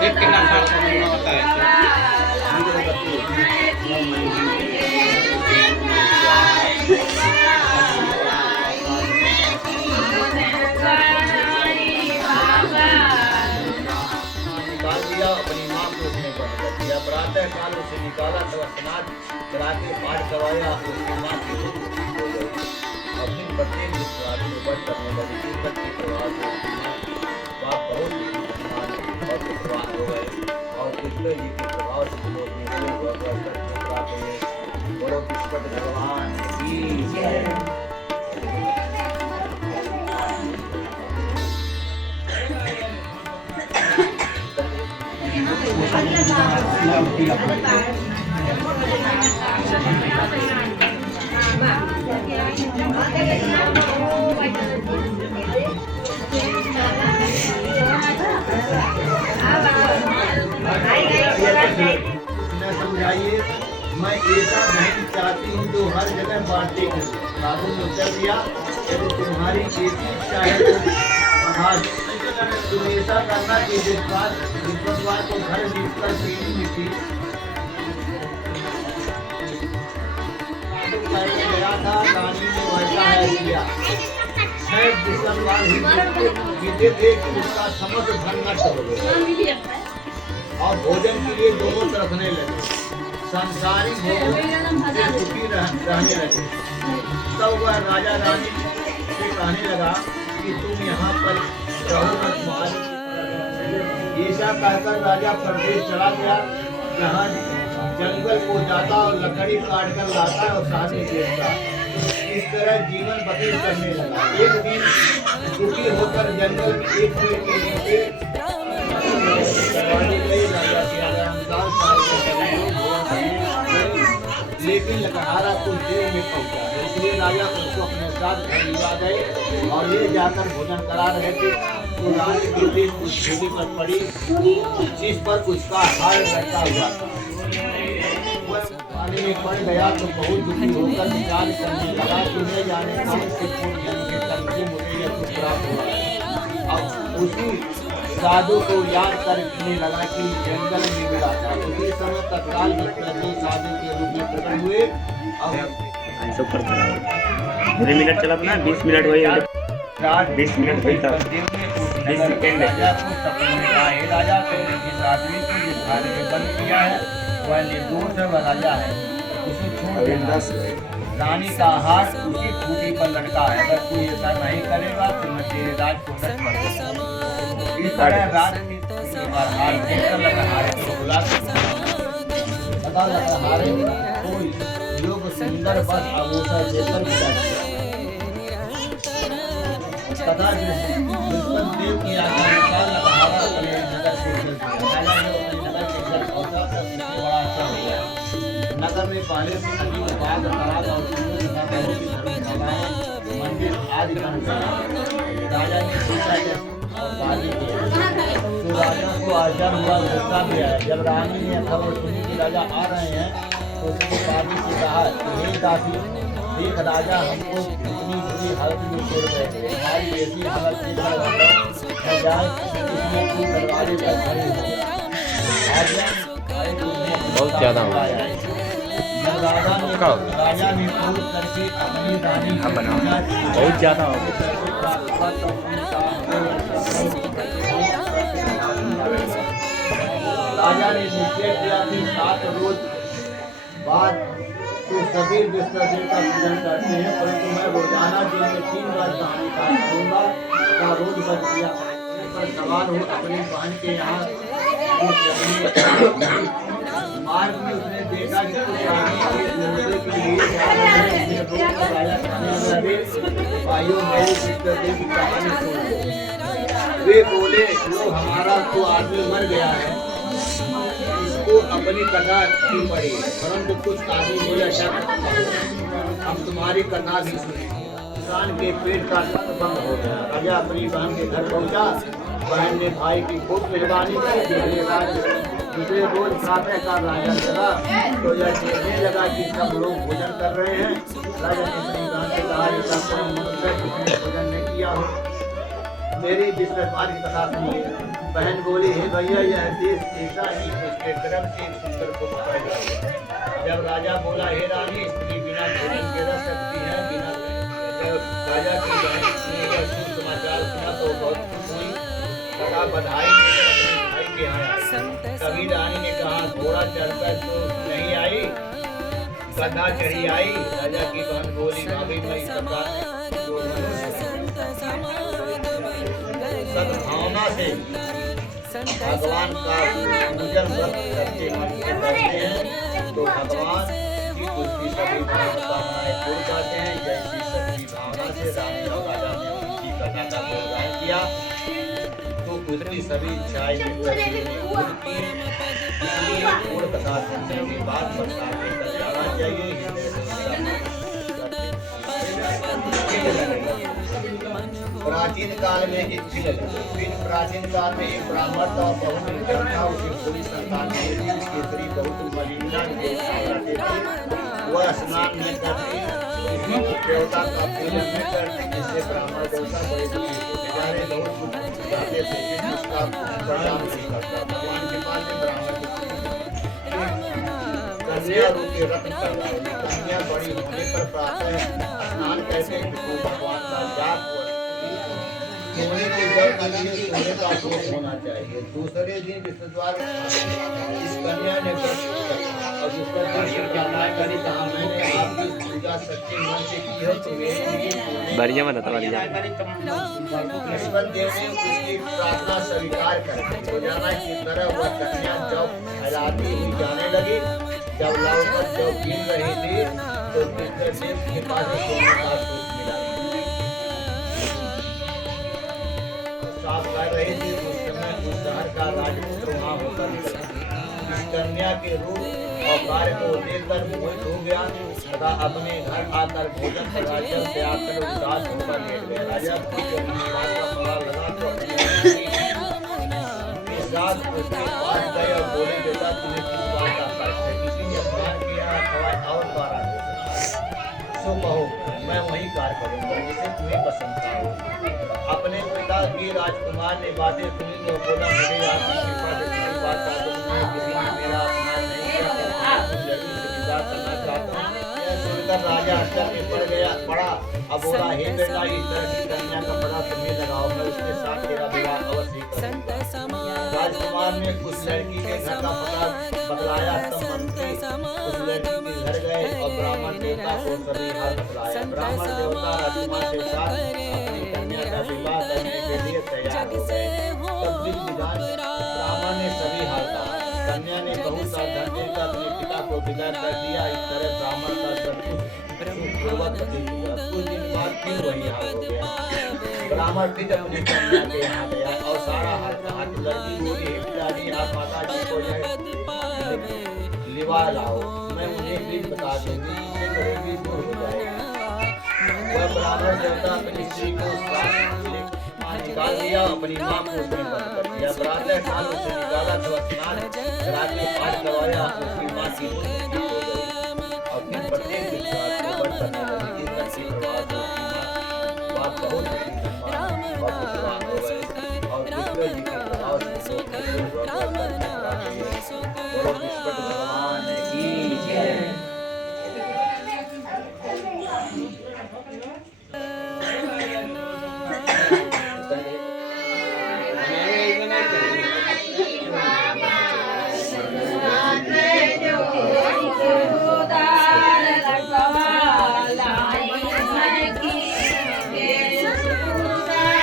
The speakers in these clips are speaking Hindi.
कितना खर्च होता है? निकाल दिया अपनी माँ को उसने बंद कर दिया। प्रातः काल उसे निकाला तो स्नान करा के पाठ करवाया। उसकी माँ की मृत्यु हो गई। अपनी पत्नी विश्वास को बंद करने लगी। ईश्वर के प्रभाव से उसकी माँ बाप बहुत ही बुद्धिमान और शुक्रवान हो गए और कृष्ण जी के प्रभाव से लोग बोलो विश्वत भगवान की जय। समझाइए मैं ऐसा बहन चाहती हूँ जो हर जगह बांटे करूँ। साधु ने उत्तर दिया यदि तुम्हारी ऐसी इच्छा है तो तुम ऐसा करना कि विश्वास को घर जीतकर पीली मिट्टी गया था। रानी ने वैसा है किया। बीते थे कि उसका समस्त धन नष्ट हो गया और भोजन के लिए दोनों तरफने लगे। संसारी भोजन से सुखी रहने लगे। तब वह राजा रानी से कहने लगा कि तुम यहाँ पर रहो मत मारो। ऐसा कहकर राजा परदेश चला गया जहाँ जंगल को जाता और लकड़ी काट कर लाता और शादी बेचता। इस तरह जीवन व्यतीत करने लगा। एक दिन दुखी होकर जंगल में एक पेड़ के नीचे लेकिन लकड़हारा कुछ देर में पहुंचा, इसलिए राजा उसको अपने साथ लिया गए और ले जाकर भोजन करा रहे थे तो रानी की देह उस झूले पर पड़ी जिस पर उसका हार लटका हुआ था। पानी में पड़ गया तो बहुत दुखी होकर विचार करने लगा कि न जाने कौन से पूर्व जन्म के कर्म से मुझे यह दुख प्राप्त हुआ है। अब उसी साधु को याद करने लगा कि जंगल में मिला था। उसी समय तत्काल विष्णु साधु के रूप में प्रकट हुए। अब 20 मिनट चला था ना, 20 मिनट वही 20 मिनट वही था, 20 सेकंड। राजा तुमने जिस आदमी को जिस थाने में बंद किया है वह निर्दोष है, वह राजा है, उसे छोड़ देना। रानी का हाथ उसी खूंटी पर लटका है। अगर कोई ऐसा नहीं करेगा तो मैं तेरे राज को नष्ट कर दूंगा। इस तरह रात की और हार देखकर लकड़हारे को बुला लगा लकड़हारे कोई योग सुंदर बस आभूषण देकर विदा किया। तथा जिसपर देव की आज्ञा अनुसार लकड़हारा अपने नगर से चल दिया। राजा ने अपने नगर के घर पहुंचा तो बड़ा अच्छा हो गया। नगर में पहले से नदी में बाग तालाब और तथा बहुत सी धर्मशालाएं मंदिर आदि बन गए। राजा ने सोचा और शादी किया तो राजा को आश्चर्य हुआ, गुस्सा भी आया। जब रानी ने खबर सुनी कि राजा आ रहे हैं तो उसने शादी से कहा हे दासी देख राजा हमको इतनी बुरी हालत में छोड़ गए। हमारी ऐसी हालत में जाए इसमें तू दरवाजे पर खड़े हो गया। बहुत ज्यादा हो राजा ने क्रोध करके अपनी रानी बहुत ज्यादा हो राजा ने निश्चय किया कि 7 रोज बाद तो सभी विष्णु देव का पूजन करते हैं, परंतु मैं रोजाना दिन में 3 बार कहानी का करूँगा का रोज बच गया पर सवार हो अपनी बहन के यहाँ मार्ग में उसने देखा कि कुछ आदमी के लिए जा रहे हैं। भाइयों मेरे विष्णु देव की कहानी सुन। वे बोले जो हमारा तो आदमी मर गया है इसको अपनी कथा की पड़ी, परंतु कुछ आदमी बोले अच्छा हम तुम्हारी कथा भी सुने। किसान के पेट का तंत्र बंद हो गया। राजा अपनी बहन के घर पहुंचा बहन ने भाई की खूब मेहरबानी की। दूसरे रोज प्रातः काल राजा चला तो यह देखने लगा कि सब लोग भोजन कर रहे हैं। राजा ने श्रीकांत से कहा, ऐसा कोई मनुष्य जिसने भोजन नहीं किया हो, मेरी विश्वास की कथा सुनिए। बहन बोली, हे भैया, यह देश ऐसा ही उसके गर्भ से एक सुंदर पुत्र पैदा। जब राजा बोला, हे रानी, स्त्री बिना भोजन के रह सकती है? बिना जब राजा की बहन ने यह शुभ समाचार सुना तो बहुत खुश हुई तथा बधाई देकर अपने भाई के यहाँ आई। तभी रानी ने कहा, घोड़ा चढ़कर तो नहीं आई, गधा चढ़ी आई। राजा की बहन बोली, भाभी, मैं इस प्रकार जो सद्भावना से भगवान का पूजन व्रत करके मन से करते हैं तो भगवान की उसकी सभी मनोकामनाएं पूर्ण करते हैं। जैसी सच्ची भावना से रानी और राजा ने उनकी कथा का प्रोग्राम किया तो उसकी सभी इच्छाएं पूर्ण की। इसलिए पूर्ण कथा सुनने के बाद प्रसाद लेकर जाना चाहिए। प्राचीन काल में एक प्राचीन काल में एक ब्राह्मण था, बहुत निर्धन था। उसकी पूरी संतान उसकी स्त्री बहुत मलिना रहती थी। वह स्नान नहीं करती, देवता का पूजन नहीं करती, जिससे ब्राह्मण देवता बड़े बेचारे बहुत चाहते थे, लेकिन उसका प्रणाम नहीं करता। भगवान के पास ब्राह्मण कन्या रूप के रत्न करता। कन्या बड़ी होने पर प्रातः स्नान करके भगवान का जाप सोने के जल के लिए सोने का भोग होना चाहिए। दूसरे दिन विश्वद्वार इस कन्या ने और उसका दर्शन करना करी कहा, मैंने आपकी पूजा सच्चे मन से की है तो मेरे लिए बढ़िया मत बढ़िया। लक्ष्मण देव ने उसकी प्रार्थना स्वीकार कर रोजाना की तरह वह कन्या जब फैलाती हुई जाने लगी। जब लाउकर जब गिर रही थी तो देव के पास सोने का सूप मिला। साफ कर रही थी उस समय उस शहर का राजपुत्र वहाँ होकर निकला। इस कन्या के रूप और कार्य को देखकर मोहित हो गया तथा अपने घर आकर भोजन करा जब त्यागकर उदास होकर लेट गया। राजा को जब बात का पता लगा तो इस रात उसके पास गए और बोले, बेटा, तुम्हें किस बात का कष्ट है? किसी ने अपमान किया अथवा और कारण हो सकता है, सो कहो, मैं वही कार्य करूँगा जिसे तुम्हें पसंद था। अपने पिता की राजकुमार ने बातें सुनी तो बोला, मुझे आपकी कृपा से तुम्हारी बात का किसी ने मेरा अपमान नहीं किया, जल्दी से विदा करना चाहता हूँ। यह सुनकर राजा आश्चर्य में पड़ा। अब बोला, हे बेटा, इस तरह की कन्या का पता तुम्हें लगाओ, मैं उसके साथ तेरा विवाह अवश्य करूँगा। राजकुमार ने उस लड़की के घर का पता बतलाया। तब मंत्री उस लड़की के घर गए और ब्राह्मण देवता को सभी हाल बतलाया। ब्राह्मण देवता राजकुमार के साथ अपनी कन्या का विवाह करने के लिए तैयार हो गए। तब विधि विधान ब्राह्मण ने सभी हाल कहा। कन्या ने बहुत सा धन देकर अपने पिता को विदा कर दिया। इस तरह ब्राह्मण का सब कुछ पूर्वक व्यतीत हुआ। कुछ दिन बाद फिर वही हाल हो गया। ब्राह्मण फिर अपनी कन्या के यहाँ गया और सारा हाल कहा। लड़की बोली, हे पिताजी, आप माता जी को लिवा लाओ, मैं उन्हें भी बता दूंगी, इससे गरीबी दूर हो जाएगी। वह ब्राह्मण देवता अपनी स्त्री को निकाल दिया, अपनी माँ को उसने बंद कर दिया। प्रातः काल उसे निकाला तो स्नान कराके पाठ करवाया। उसकी माँ की मृत्यु हो गई और फिर प्रत्येक विश्वास को बढ़ करने लगी। इस तरह की प्रभाव उसकी माँ बात बहुत और बुद्धिमान हो गए और कृष्ण जी के प्रभाव से भगवान की जय। Bye.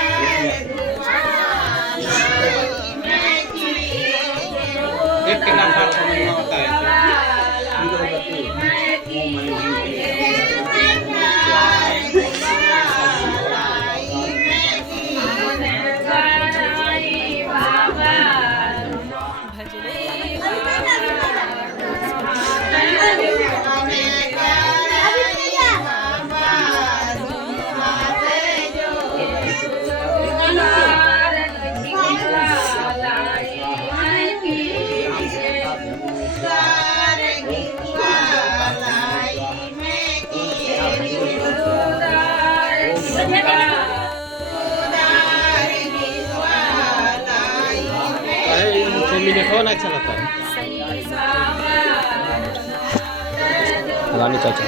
मिनट हो नहीं चला था रानी चाचा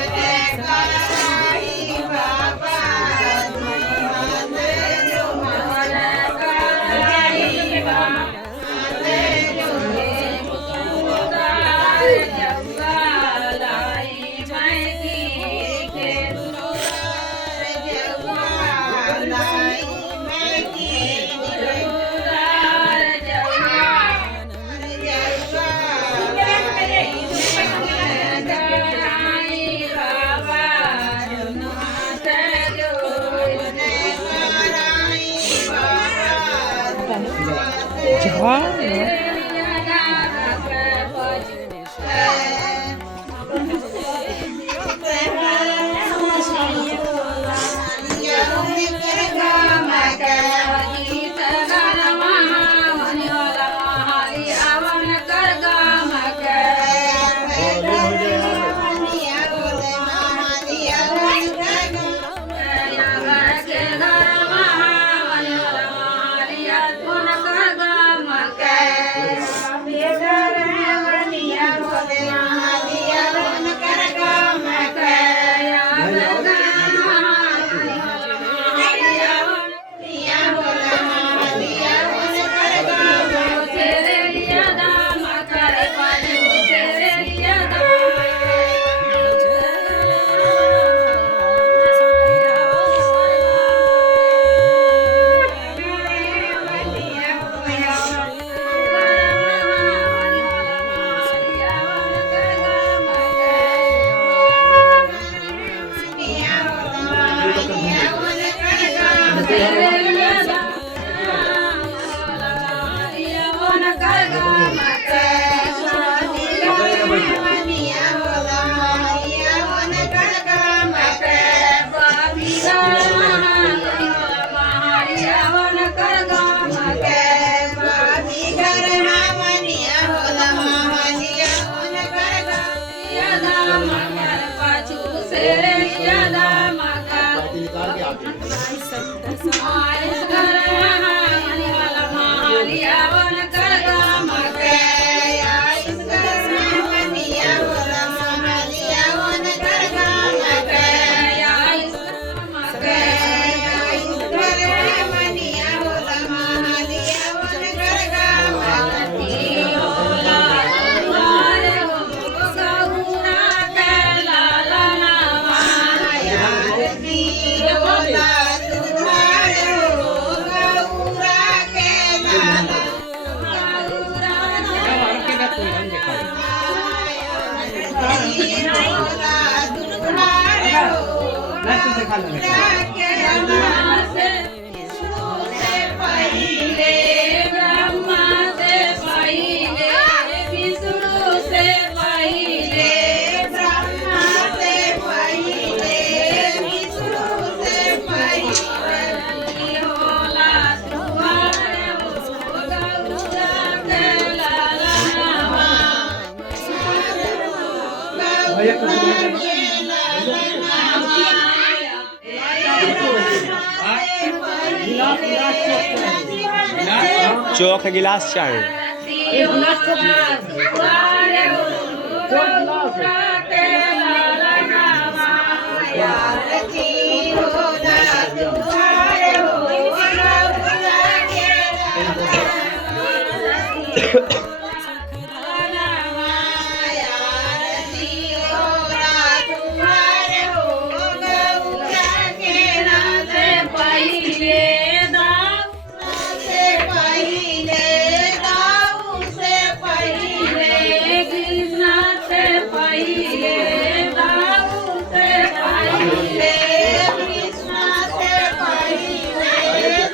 चौक गिलास चाहिए।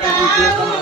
Thank you.